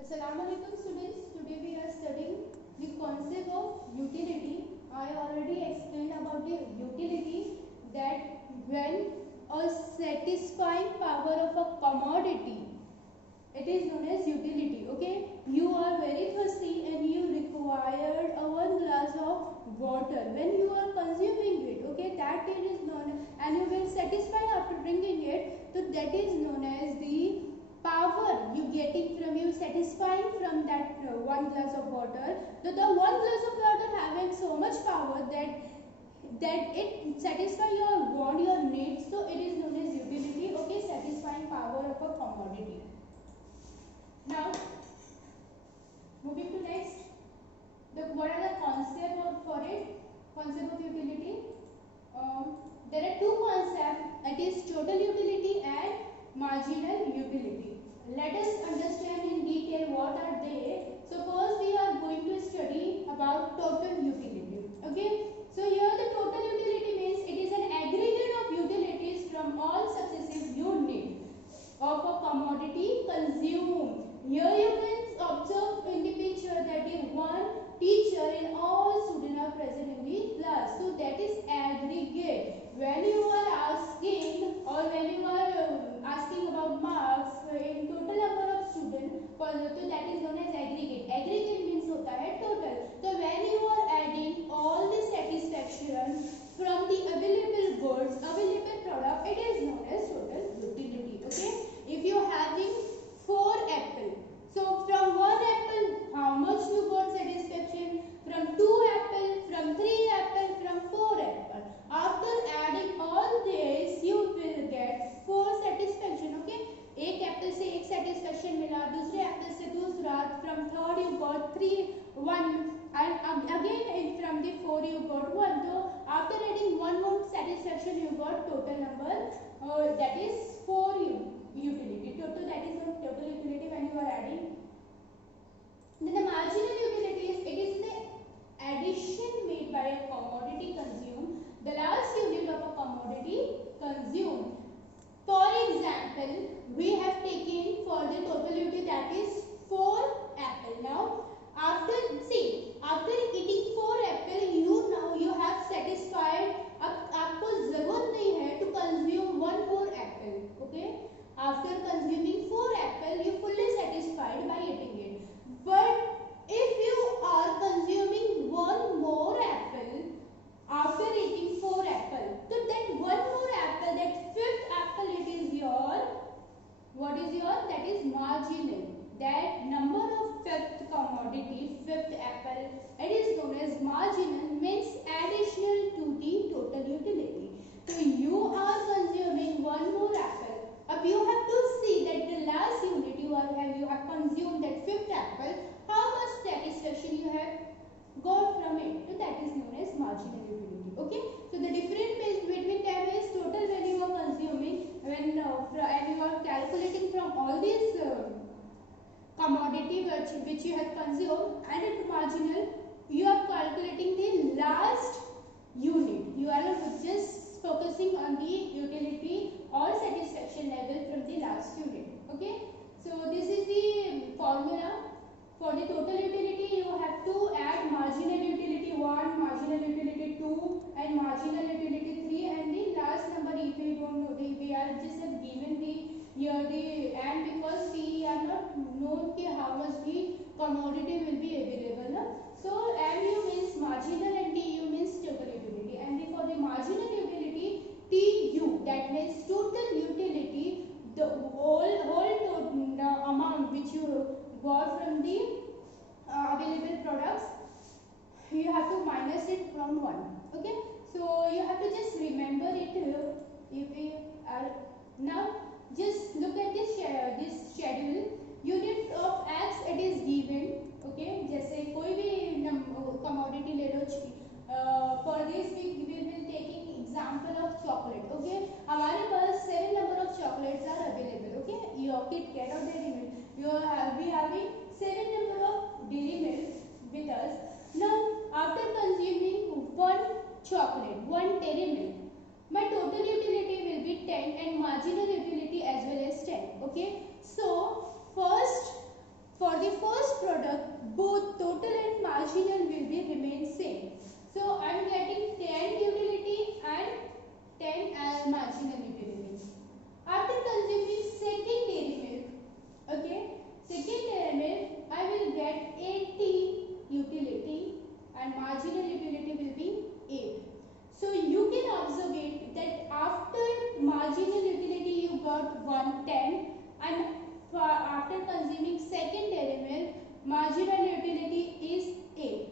Assalamualaikum students. Today we are studying the concept of utility. I already explained about the utility, that when a satisfying power of a commodity, it is known as utility. Okay, you are very thirsty and you require a one glass of water. When you are consuming it, okay, that it is known, and you will satisfy after drinking it, so that is known as the power you getting from you satisfying from that one glass of water. So the one glass of water having so much power that it satisfy your want, your needs, so it is known as utility. Okay, satisfying power of a commodity. Now moving to next, what are the concept of for it, concept of utility. There are two concepts, that is total utility and marginal utility. Let us understand in detail what are they. So first we are going to study about total utility. Okay, so here the total utility means it is an aggregate of utilities from all successive units of a commodity consumed. Here you can observe in the picture that the one teacher and all students are present in the class. So that is aggregate. When you are asking or when you are asking about marks in total number of students, so that is known as aggregate. Aggregate means होता है total. So when you are adding all the satisfaction from the available goods, available product, it is known as total utility. Okay, if you are having 4 apples, so from 1 apple how much you got satisfaction, from 2 apple, from 3 apple, from 4 apple. After adding all this you will get 4 satisfaction. Okay, एक Apple से एक satisfaction मिला, दूसरे Apple से दूसरा, from third you got 1 and again from the 4 you got 1. So after adding one more satisfaction you got total number, that is 4 utility. Total, that is not total utility when you are adding. Then the marginal utility is, it is the addition made by a commodity consumed, the last unit of a commodity consumed. For example, we have taken for the total utility, that is 4 apple. Now after eating 4 apple, you have satisfied. अब आपको जरूरत नहीं है to consume 1 more apple. Okay, after consuming 4 apple you fully satisfied by eating it. But if you are consuming 1 more apple after eating 4 apple, so that 1 more apple, that 5th apple, it is your, what is your, that is marginal. That number of 5th commodity, 5th apple, it is known as marginal, means additional to the total utility. So you are consuming 1 more apple. अब you have to see that the last unit you have consumed that 5th apple, how much satisfaction you have got from it. So that is known as marginal utility. Okay, so the difference between them is total when you are consuming, when and you are calculating from all these commodity which you have consumed, and at marginal you are calculating the last unit. You are just focusing on the utility or satisfaction level from the last unit. Okay, so this is the formula for the total utility. You have to add marginal utility 1, marginal utility 2, and marginal utility 3, and the last number, if you don't know, we are just have given the here the, and because we are not known how much the commodity will be available. No? So MU means marginal and TU means total utility, and for the marginal utility, TU, that means total utility, the whole amount which you got from the available products, you have to minus it from 1. Okay, so you have to just remember it. If we are now, just look at this schedule. Unit of X, it is given. Okay, जैसे कोई भी commodity ले लो. For this we will be taking example of chocolate. Okay, हमारे पास 7 number of chocolates are available. Okay, your Kit Kat or Dairy Milk, we having 7 number of Dairy Milk with us. Now after consuming 1 chocolate, 1 Dairy Milk, my total utility will be 10 and marginal utility as well as 10. Okay, so first for the first product, both total and marginal will be remain same. So I am getting 10 utility and 10 as marginal utility. After consuming second dairy milk, okay, second dairy milk, I will get 80 utility and marginal utility will be 8. So you can observe it that after marginal utility you got 110 and after consuming second dairy milk, marginal utility is 8.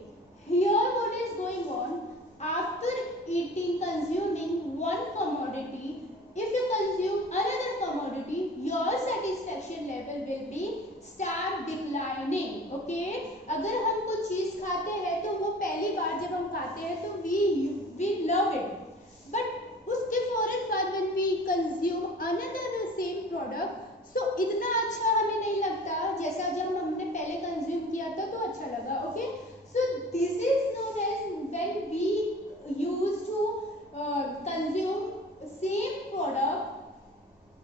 Here what is going on? After eating, consuming one commodity, if you consume another commodity, your satisfaction level will be start declining. Okay? अगर हम कुछ चीज खाते हैं तो वो पहली बार जब हम खाते हैं तो we love it, but उसके फौरन बाद when we consume another same product, so इतना अच्छा हमें नहीं लगता जैसा जब हमने पहले कंज्यूम किया था तो अच्छा लगा. Okay, so this is known as when we used to consume same product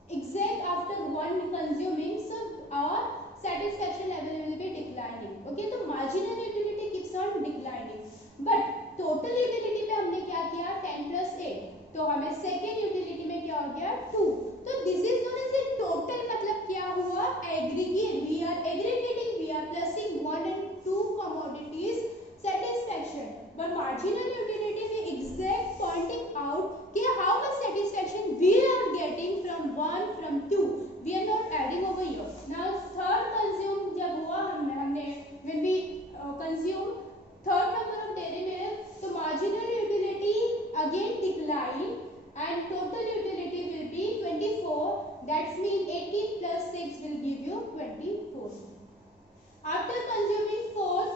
exact after one consuming, so our satisfaction level will be declining. Okay, तो marginal utility keeps on declining, but total utility में हमने क्या किया 10 plus 8, तो हमें second utility में क्या हो गया 2. तो this is known as the total. मतलब क्या हुआ aggregate, we are aggregating, we are plussing 1 and 2 commodities satisfaction, but marginal utility में exact pointing out कि how much satisfaction we are getting from 1 from 2, we are not adding over here. Now third consume जब हुआ हमने when we consume third number of dairy milk, so marginal utility again decline and total utility will be 24. That means 18 plus 6 will give you 24. After consuming fourth,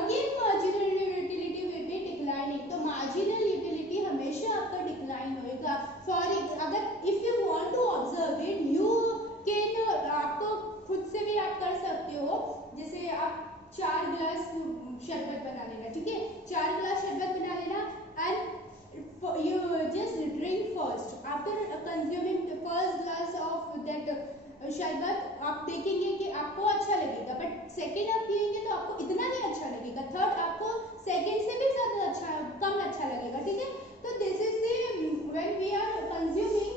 again marginal utility will be declining. तो marginal utility हमेशा आपका decline होएगा. For अगर if you want to observe it, you can आपको खुद से भी आप कर सकते हो. जैसे आप 4 गिलास शरबत बना लेना, ठीक है, 4 गिलास शरबत बना लेना and you just drink first. After consuming the first glass of that शरबत, आप देखेंगे कि आपको अच्छा लगेगा, बट सेकेंड आप पिएंगे तो आपको इतना नहीं अच्छा लगेगा, थर्ड आपको सेकेंड से भी ज़्यादा अच्छा कम अच्छा लगेगा. ठीक है, तो this is the when we are consuming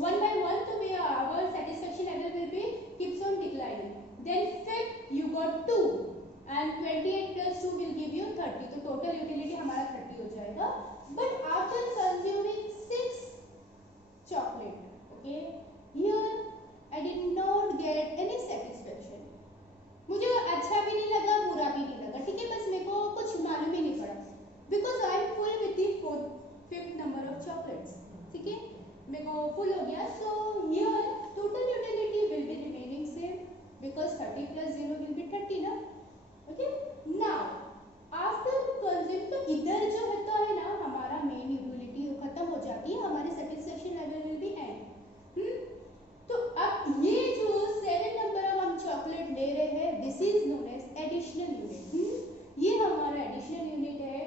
one by one, तो we our satisfaction level will be keeps on declining. Then fifth you got 2 and 28 plus 2 will give you 30, तो total utility हमारा 30 हो जाएगा. But after consuming 6 chocolate, okay, here I did not get any satisfaction. मुझे अच्छा भी नहीं लगा, बुरा भी नहीं लगा. ठीक है, बस मेरे को कुछ मालूम ही नहीं पड़ा because I am full with the fifth number of chocolates. ठीक है, मेरे को full हो गया. So here total utility will be remaining same because 30 plus 0 will be 30 ना. Okay, now after consume, तो इधर जो होता है ना हमारा मेन यूटिलिटी खत्म हो जाती है, हमारे satisfaction level will be and. तो अब ये जो 7 नंबर अब हम चॉकलेट ले रहे हैं, this is known as additional unit. ये हमारा एडिशनल यूनिट है.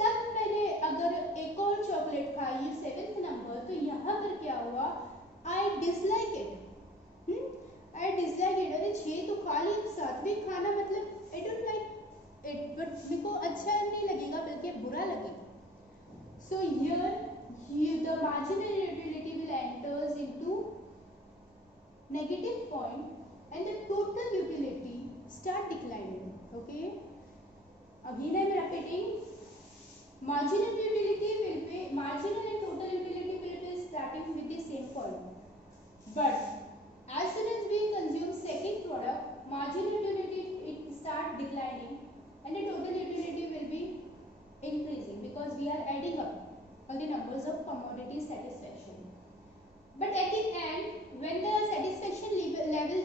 तब मैंने अगर एक और चॉकलेट खाई 7th नंबर, तो यहाँ पर क्या हुआ, I dislike it. I dislike it. अरे 6 तो खा ली, 7वीं खाना मतलब I don't like it, but मेरे को अच्छा नहीं लगेगा बल्कि बुरा लगेगा. So here the marginal utility will enters into negative point and the total utility start declining. Okay, again I am repeating, marginal utility will be marginal and total utility will be starting with the same point, but as soon as we consume second product, marginal utility it start declining and the total utility will be increasing because we are adding up all the numbers of commodity satisfaction. But at the end, when the satisfaction level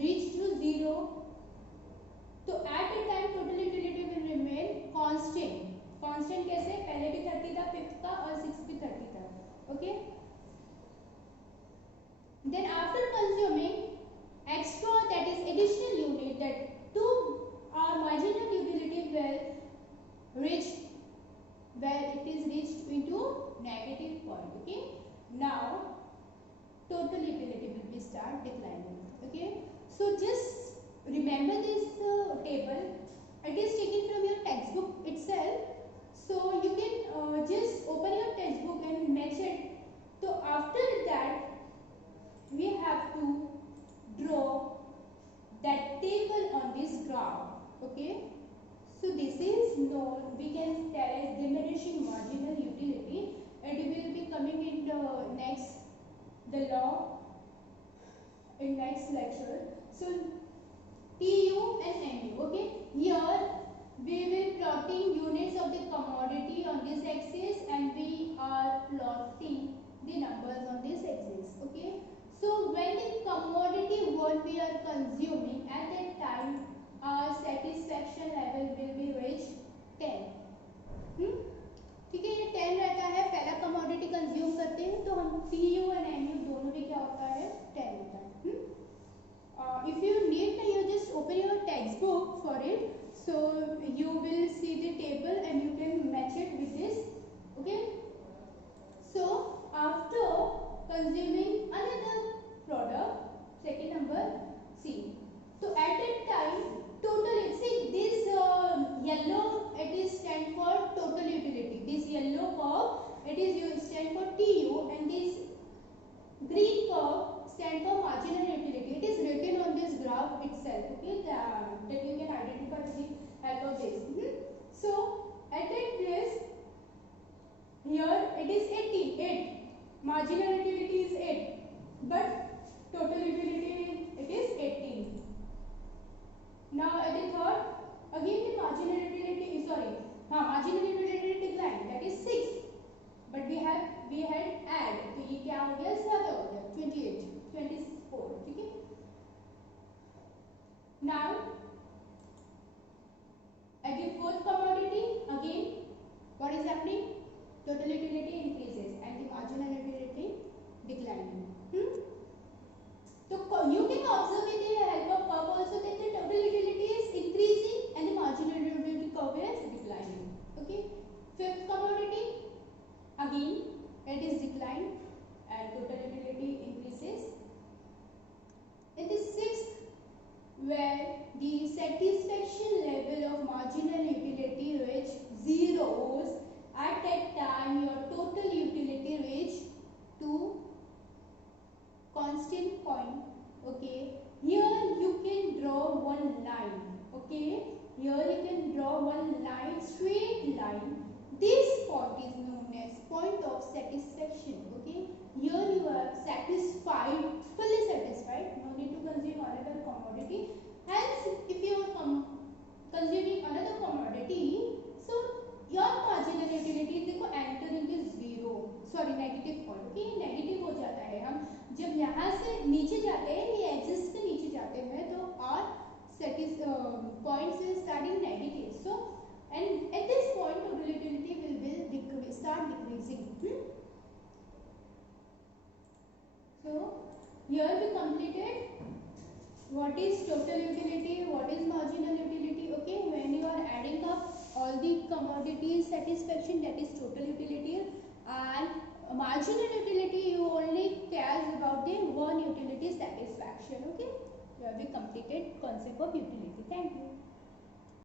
reach to 0, तो at a time total utility will remain constant. Constant कैसे, पहले भी 30 था, 5th का और 6th भी 30 था. Okay. Then after consuming extra, that is additional unit, that to our marginal utility will reach where it is reached into negative point. Okay. Now total utility will be start declining. Okay, so just remember this table. It is taken from your textbook itself. So you can just open your textbook and match it. So after that, we have to draw that table on this graph. Okay. So this is known, we can tell as diminishing marginal utility. And it will be coming in the law in next lecture. So TU and MU. Okay. Here we will plotting units of the commodity on this axis and we are plotting the numbers on this axis. Okay. So when the commodity what we are consuming at that time, our satisfaction level will be reached 10. ठीक है, ये 10 रहता है, पहला commodity consume करते हैं तो हम TU और MU दोनों में क्या होता है 10 होता है. If you need, you just open your textbook for it, so you will see the table and you can match it with this. Okay. So after consuming another product, second number C. So at that time total, see this yellow, it is stand for total utility. This yellow curve, it is stand for TU and this green curve stand for marginal utility. It is written on this graph itself. Okay, that you can identify with the help of this. So at that place, here it is 8. Marginal utility is 8, but total utility it is 18. Now at the third, again the marginal utility marginal utility decline, that is 6, but we had add, तो ये क्या हो गया, ज़्यादा हो गया 28, 24. ठीक है. Now at the fourth commodity, again what is happening, total utility increases and the marginal utility declining. So you can observe with the help of curve also that the total utility is increasing and the marginal utility curve is declining. Okay. Fifth commodity, again it is decline and total utility increases. In the sixth, where the satisfaction level of marginal utility reach zeros, at that time your total utility reach to constant point. Okay, here you can draw one line. Okay, here you can draw one line, straight line. This point is known as point of satisfaction. Okay, here you are satisfied, fully satisfied, no need to consume another commodity. Hence if you are consuming another commodity, so your marginal utility देखो enter into zero, sorry negative point. Okay, negative हो जाता है, हम जब यहाँ से नीचे जाते हैं, ये एक्सिस के नीचे जाते हैं तो our points is starting negative. So and at this point total utility will start decreasing. So here we completed what is total utility, what is marginal utility. Okay, when you are adding up all the commodities satisfaction, that is total utility, and marginal utility you only cares about the one utility satisfaction. Okay, here we completed concept of utility. Thank you.